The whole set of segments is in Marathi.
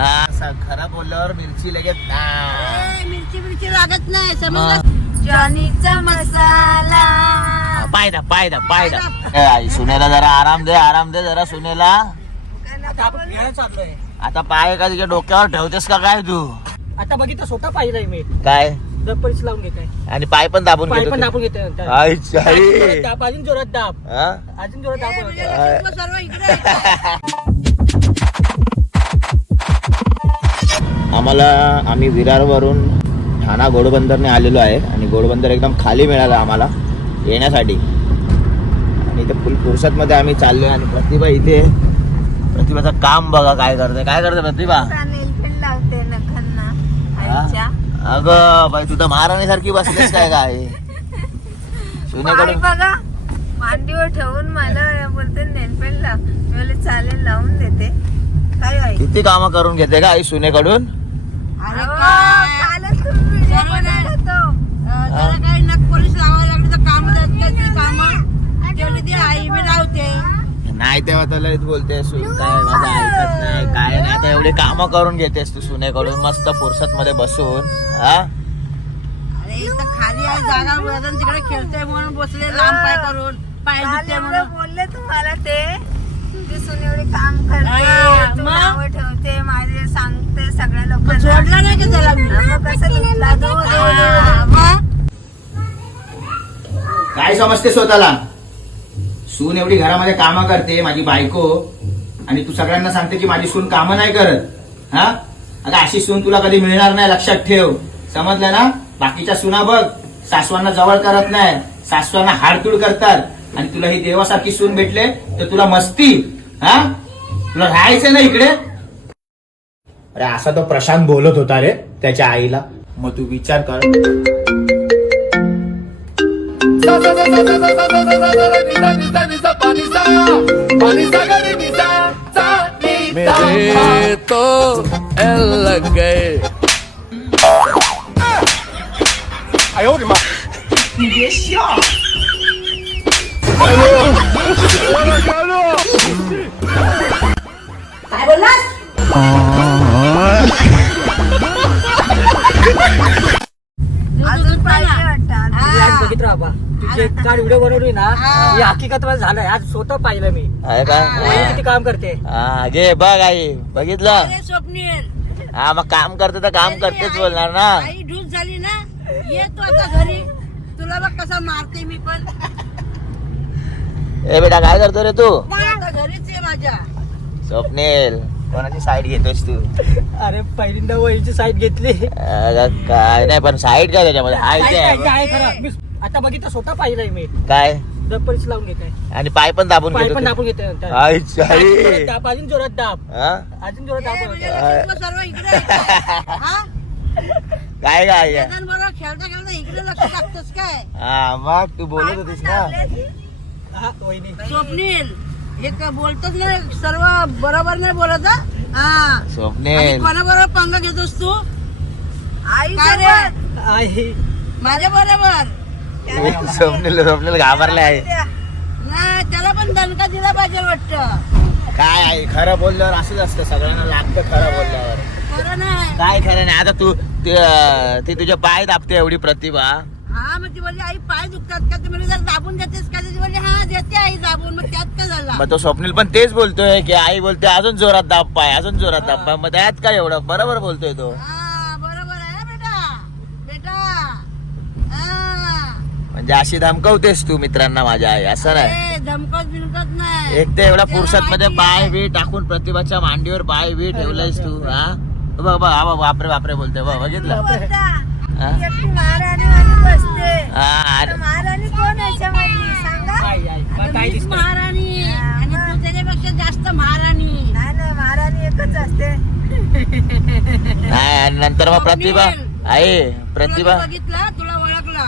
असं खरं बोलल्यावर मिरची लगेच मिरची मिरची लागत नाही जॉनीचा मसाला. पाय दा पाय दा पाय दा ए, आई सुनेला जरा आराम दे आराम दे जरा सुनेला. आता पाय का तिच्या डोक्यावर ठेवतेस का काय तू? आता बघितलं स्वतः पाहिलंय मी. काय? दप्परीच लावून घेत आहे आणि पाय पण दाबून पाय घेतो पण? दाबून घेत अजून. जोरात दाब अजून जोरात दाब. हा? अजून जोरात दाब होतं. आ. सर्व इकडे. आम्हाला आम्ही विरारवरून ठाणा घोडबंदरने आलेलो आहे आणि घोडबंदर एकदम खाली मिळालं आम्हाला येण्यासाठी. आणि इथे फुल फुरसतमध्ये आम्ही चाललोय आणि प्रतिभा इथे प्रतिभाचं काम बघा काय करते काय करते प्रतिभा? अगं बाई तू तर महाराणीसारखी बसलीस काय काय सुनेकडून बघा मांडीवर ठेवून मला बोलते नेलपेंट लाव. चालेल लावून देते. काय किती कामं करून घेते का आई सुनेकडून? काही नक पोलीस लावायला लागली तर काम काम तेवढी ती. आई मी लावते नाही तेव्हा त्याला इथं बोलते काय माझं ऐकत नाही काय नाही. आता एवढी कामं करून घेतेस तू सुनेकडून मस्त फुरसत मध्ये बसून हा? खाली आहे जागा तिकडे खेळतोय म्हणून बसले लांब पाय करून पाय म्हणून. बोलले तुम्हाला ते? तुमची सून एवढी काम करते हा, तू मग? नावं ठेवते माझे सांगते सगळ्या पण लोकांना सोडलं नाही का त्याला? मी मग कसं तुटला तो मग? काय समजते स्वतःला? सून एवढी घरामध्ये कामं करते माझी बायको. आणि तू सगळ्यांना सांगते की माझी सून कामं नाही करत. हा? आता अशी सून तुला कधी मिळणार नाही लक्षात ठेव. समजलं ना? बाकीच्या सुना बघ. सासवांना जवळ करत नाही. सासवांना हाडतूड करतात. आणि तुला ही देवासारखी सून भेटले तर तुला मस्ती. हा तुला राहायचं ना इकडे अरे असा तो प्रशांत बोलत होता रे त्याच्या आईला मग तू विचार कर मेरे तो एल लग गए काय बोललास? अजून पाहिजे वाटतं? अजून. तुझी आज बघित राहा बा तुझे काल व्हिडिओ बनवली ना ही. हकीकत मध्ये झालंय. आज स्वतः पाहिलं मी. आहे का? आई किती काम करते? हा घे बघ आई. बघितलं? स्वप्नील. हा मग काम करते तर काम करतेच बोलणार ना. आई ढूस झाली ना? ये तू आता घरी. तुला बघ कसा मारते मी पण. ए बेटा काय करतो रे तू? घरीच आहे माझ्या. स्वप्नील कोणाची साईड घेतोस तू अरे पहिल्यांदा वहीची साईड घेतली काय नाही पण साईड काय त्याच्यामध्ये हाय. आहे खरं. मी आता बघितलं स्वतः पाहिलंय मी काय दप्परीच लावून घेत आहे आणि पाय पण दाबून पाय पण तू. दाबून घेत आहे आई, अजून आई. जोरात दाब अजून जोरात दाब हा? अजून जोरात दाब होतं. म्हणजे लक्ष सर्व इकडे आहे. हा काय काय मैदान बरोबर खेळता खेळता इकडे लक्ष टाकतोस काय हा मग तू बोलत होतीस ना हा, स्वप्नील हे का बोलतोच ना सर्व बरोबर नाही बोलत हा? हा आणि स्वप्नील कोणाबरोबर पंगा घेतोस तू? आई काय रे? सोबत. आई. माझ्या बरोबर. स्वप्नील स्वप्नील घाबरले आहे. नाही त्याला पण दणका दिला पाहिजे वाटत. काय आहे खरं बोलल्यावर असंच असतं. सगळ्यांना लागतं खरं बोलल्यावर. खरं नाही. काय खरं नाही. आता तू ती तुझ्या पाय दाबते एवढी प्रतिभा. हा मग ती बोलली आई पाय दुखतात का? ती म्हणजे जर दाबून देतेस का? ती बोलली हा देते आई दाबून मग त्यात का झाला? मग तो स्वप्नील पण तेच बोलतोय की आई बोलते अजून जोरात दाब पाय अजून जोरात दाब पाय. मग त्यात काय एवढं? बरोबर बोलतोय तो. हा बरोबर आहे बेटा. बेटा. हा. म्हणजे अशी धमकवतेस तू मित्रांना माझ्या आई असं नाही. ए, धमकत बिमकत नाही. एक तर एवढा त्याला फुरसत मध्ये पाय. बी टाकून प्रतिभाच्या मांडीवर पाय बी ठेवलंयस तू हा? बघ बघ हा बघ, बापरे बापरे बोलतोय बघ बघितलं? बोलता. हा? महाराणी हा, आहे हा, त्याच्यापेक्षा जास्त महाराणी. नाही नाही महाराणी एकच असते. नाही नंतर मग प्रतिभा. आई प्रतिभा. तुला बघितला तुला ओळखला.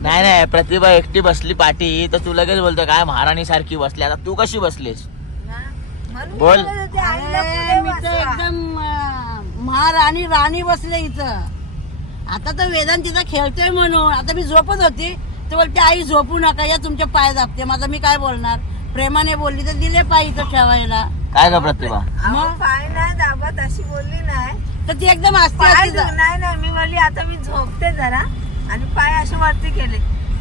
नाही नाही प्रतिभा एकटी बसली पाठी तर तू लगेच बोलतो काय महाराणी सारखी बसली आता तू कशी बसलीस? ना? म्हणून बोल. मी तर. एकदम महाराणी राणी बसले इथं. आता तर वेदांत तिथं खेळतोय म्हणून. आता मी झोपत होती. तर बोलते आई झोपू नका. या तुमचे पाय दाबते. माझा मी काय बोलणार? प्रेमाने बोलली तर दिले पाय इथं ठेवायला. काय का प्रतिभा? अहो, पाय नाही दाबत अशी बोलली नाही. तर ती एकदम असते पाय असते दु- नाही नाही. मी बोलली आता मी झोपते जरा. आणि पाय असे वरती केले.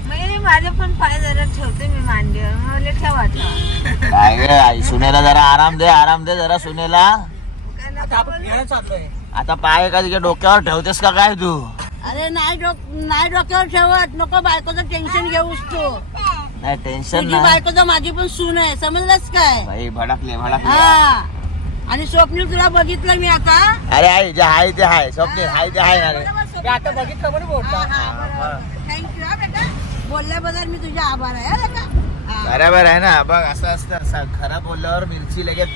मी माझे पण पाय जरा ठेवते मी मांडीवर. मी बोलले ठेवा ठेवा. काय ग आई सुनेला जरा आराम दे आराम दे जरा सुनेला. काय नका बोलू? चाललोय. आता पाय का तिच्या डोक्यावर ठेवतेस का काय तू? अरे नाही डोक नाही डोक्यावर ठेवत. नको बायकोचं टेन्शन घेऊस तू. नाही टेन्शन तुझी नाही. बायको तर माझी पण सून आहे. समजलंस काय? बाई भडकले भडकले. हा. आणि स्वप्नील तुला बघितलं मी आता. अरे आई जे हाय ते हाय. स्वप्नील हाय ते हाय ना रे. मी आता बघितलं म्हणून बोलतो. थँक्यू हा बेटा. बोलल्याबद्दल मी तुझे आभार आहे हा बेटा. बरोबर आहे ना. बघ असं असतं. असं खरं बोलल्यावर मिरची लगेच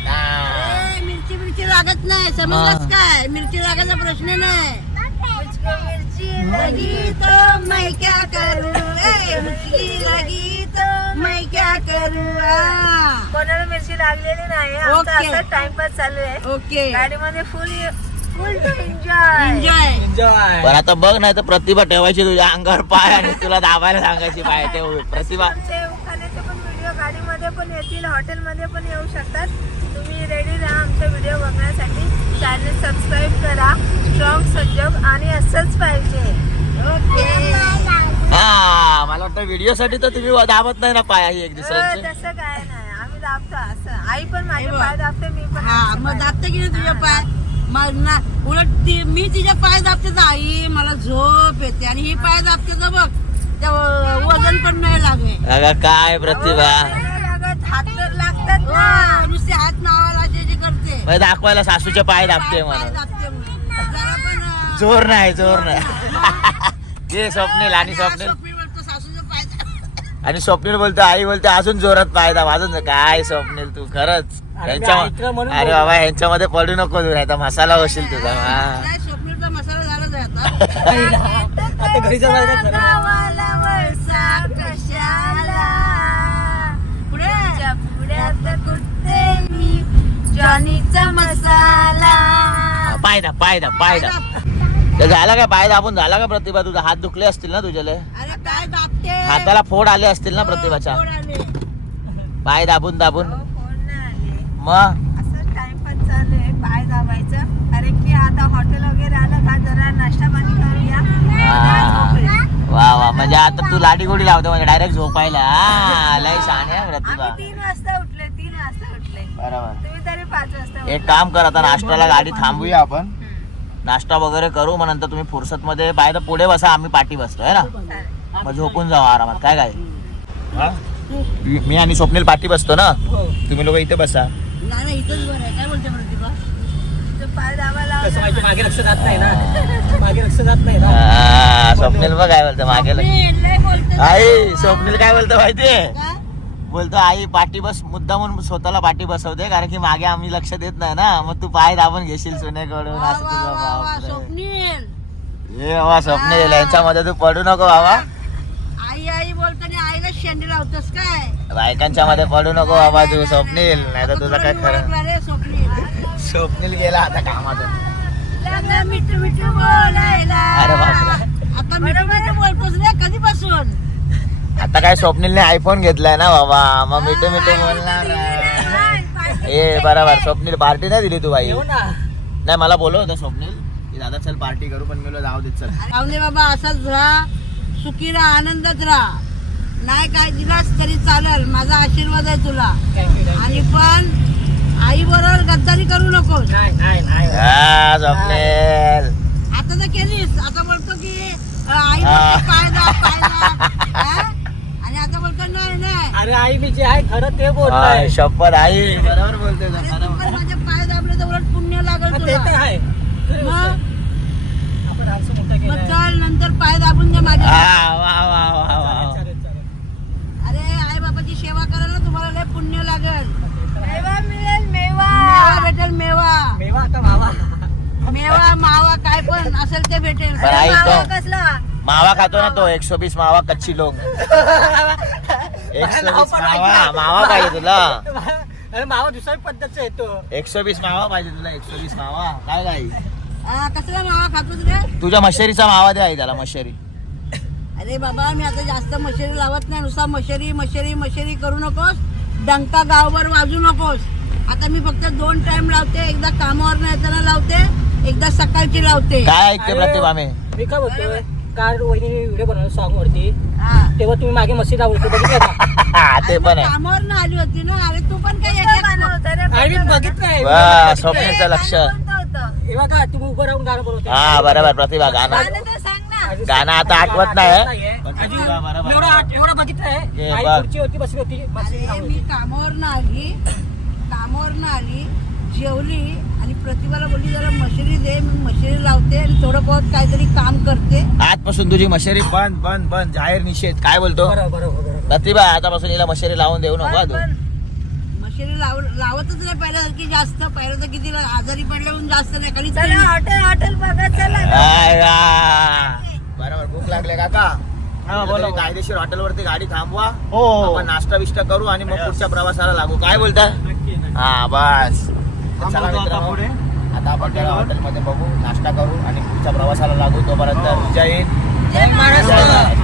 मिरची मिरची लागत नाही. समजलंस काय? मिरची लागायचा प्रश्न नाही. मिर्ची लगी तो मैं क्या करूं. ए, मुझकी लगी तो मैं क्या करूं. हा. कोणाला मिरची लागलेली नाही. आमचा. असा टाइमपास चालू आहे. ओके. गाडीमध्ये full full enjoy enjoy enjoy पण आता बघ नाही तर प्रतिभा ठेवायची तुझ्या अंगावर पाय आणि तुला दाबायला सांगायची पाय. ठेव प्रतिभा गाडीमध्ये पण येतील हॉटेलमध्ये पण येऊ शकतात. तुम्ही रेडी राहा आमचे व्हिडिओ बघण्यासाठी. चॅनल सबस्क्राईब करा. स्ट्रॉंग संजोग आणि असंच पाहिजे. ओके हा मला वाटतं व्हिडिओ साठी तर तुम्ही दाबत नाही ना पाय आई एक अ, दुसऱ्यांचे तसं काय नाही. आम्ही दाबतो असं. आई पण माझे. पाय दाबते मी पण हा मग पाय. दाबते की नाही तुझ्या पाय? मग ना उलट ती मी तिच्या पाय दाबते तर आई मला झोप येते. आणि ही पाय दाबते तर बघ वजन पण नाही लागे अगं काय प्रतिभा. हात तर लागतात हो, ना नुसते हात नावाला जे जे करते मग दाखवायला सासूचे पाय दाबते पाय- पाय म्हणून दाबते म्हणून. जरा पण अं, जोर नाही जोर नाही ये स्वप्नील आणि स्वप्नील स्वप्नील बोलतो, सासूचं पाय दाब. आणि स्वप्नील बोलतो आई बोलते अजून जोरात पाय दाब अजून काय स्वप्नील तू खरंच अरे मी यांच्या म्हणून अरे. बाबा ह्यांच्यामध्ये पडू नको तू नाही तर मसाला होशील तुझा हा. नाही, स्वप्नीलचा मसाला झालाच आहे आता आता घरी जायचं ठरवलं. गावाला मी? जॉनीचा मसाला. पाय दाब पाय दाब पाय दाब. ते झाला का पाय दाबून झाला का प्रतिभा? तुझा हात दुखले असतील ना तुझ्याले अरे काय दाबते? हाताला फोड आले असतील ना प्रतिभाच्या? फोड आले. पाय दाबून दाबून. अहो, फोन नाही आले. मग असं टाइमपास चालू आहे. पाय दाबायचं. कारण की आता हॉटेल वगैरे आलं का जरा नाश्ता पाणी करूया. हा. झोपूया. वा वा. म्हणजे आता तू लाडी गोडी लावतो म्हणजे डायरेक्ट झोपायला. हा, लय शहाणे आहे प्रतिभा. आम्ही तीन वाजता बरोबर. तुम्ही तरी पाच वाजता एक. काम कर आता नाश्त्याला गाडी थांबूया आपण. नाश्ता वगैरे करू मग नंतर तुम्ही फुर्सत मध्ये पाय तर पुढे बसा आम्ही पाठी बसतो है ना. मग झोपून जाऊ आरामात काय काय? मी आणि स्वप्नील पाठी बसतो ना? हो. तुम्ही लोक इथे बसा. नाही नाही, इथंच बरं आहे. काय बोलते प्रतिभा तुझं पाय दाबायला कसं लावला. माहिती मागे लक्ष जात नाही ना? मागे लक्ष जात नाही ना? हा, स्वप्नील बघ काय बोलतो मागे लग- बोलते. आई स्वप्नील काय बोलतो माहितीये? बोलतो आई पाठी बस मुद्दा म्हणून स्वतःला पाठी बसवते कारण की मागे आम्ही लक्ष देत नाही ना. मग तू पाय दाबून घेशील सोन्याकडून असं तुझं हे बाबा स्वप्नील यांच्यामध्ये तू पडू नको बाबा. आई आई बोलताना आईला शेंडी लावतोस काय? बायकांच्या मध्ये पडू नको बाबा तू स्वप्नील. नाही तर तुला काय खरं? स्वप्नील. स्वप्नील गेला आता कामातून. लागलं मिठू मिठू बोलायला. अरे बापरे. आता मिठू मिठू बोलतोस रे कधीपासून? आता काय स्वप्नीलने आयफोन घेतलाय ना बाबा? मग मिठू मिठू बोलणार. ए बरोबर. स्वप्नील पार्टी नाही दिली तू बाई. येऊ ना. नाही मला बोलव होतं स्वप्नील. की दादा चल पार्टी करू पण मी जाऊ दे चल. राहून दे बाबा असाच राहा. सुखी राहा आनंदात राहा. नाही काय दिलास तरी चालेल. माझा आशीर्वाद आहे तुला. आणि पण आई बरोबर गद्दारी करू नकोस. नाही नाही नाही. हा स्वप्नील. आता तर केलीस. आता बोलतो की आई. बोलते पाय दाब, पाय दाब. हा? आणि आता बोलतो नाही नाही अरे आई मी जे आहे खरं ते बोलतोय. शपथ आई बरोबर पाय दाबले तर उलट पुण्य लागल ते तर तुला आहे आपण मोठा. चल नंतर पाय दाबून दे माझे हा वा वा वा वा चालेल, चालेल. अरे आई बाबाची सेवा करायला तुम्हाला लय पुण्य लागेल. मेवा मिळेल मेवा. मेवा भेटेल मेवा. मेवा भावा मेवा. मावा काय पण असेल ते भेटेल. पण आई मावा तो कसला? मावा खातो ना तो एकशे बीस मावा कच्ची लोंग. मावा. मावा. पाहिजे तुला. अरे मावा दुसऱ्या पद्धतचा येतो. एकशे बीस मावा पाहिजे तुला एकशे बीस मावा. काय काय आ, कसला मावा खातोस रे तुझ्या मशेरीचा मावा दे आई त्याला मशेरी. अरे बाबा मी आता जास्त मशेरी लावत नाही. नुसता मशेरी मशेरी मशेरी करू नकोस. डंका गावभर वाजू नकोस. आता मी फक्त दोन टाइम लावते. एकदा कामावर येताना लावते. एकदा सकाळची लावते. काय ऐकते प्रतिभा मी? मी काय बोलतोय? काल वहिनी व्हिडिओ बनवला सॉन्ग वरती. हा. तेव्हा तुम्ही मागे मस्ती लावली होती बघितलं का? ते पण आहे. कामावर ना आली होती ना. अरे तू पण काय रे आणि प्रतिभा? बघितलंय स्वप्नेचं लक्ष. बघा तुम्ही उभं राहून गाणं बनवते हा बरोबर प्रतिभा गाणं गाणं. तर सांग ना. गाणं आता आठवत नाही एवढं बघितलंय आई बघ. खुर्ची होती बसली होती मी कामावर ना आली. कामावर ना आली. जेवली. प्रतिभाला बोलली जरा मशिरी दे मी मशिरी लावते आणि थोडं बहुत काहीतरी काम करते. आजपासून तुझी मशेरी बंद बंद बंद जाहीर निषेध. काय बोलतो? बरोबर. प्रतिभा आतापासून हिला मशेरी लावून देऊ नको हा तू. मशिरी लाव लावतच नाही पहिल्यासारखी जास्त. पहिलं तर किती आजारी पडल्याहून जास्त नाही. खाली चला हॉटेल हॉटेल बघा चला. आय रा. बरोबर भूक लागले काका. कुठेतरी कायदेशीर हॉटेलवरती गाडी थांबवा. आपण नाश्ता बिष्टा करू आणि मग पुढच्या प्रवासाला लागू. काय बोलताय हा बस. चला मित्रांनो आता आपण त्या हॉटेलमध्ये बघू नाश्ता करू आणि पुढच्या प्रवासाला लागू. तोपर्यंत जय हिंद. जय महाराष्ट्र.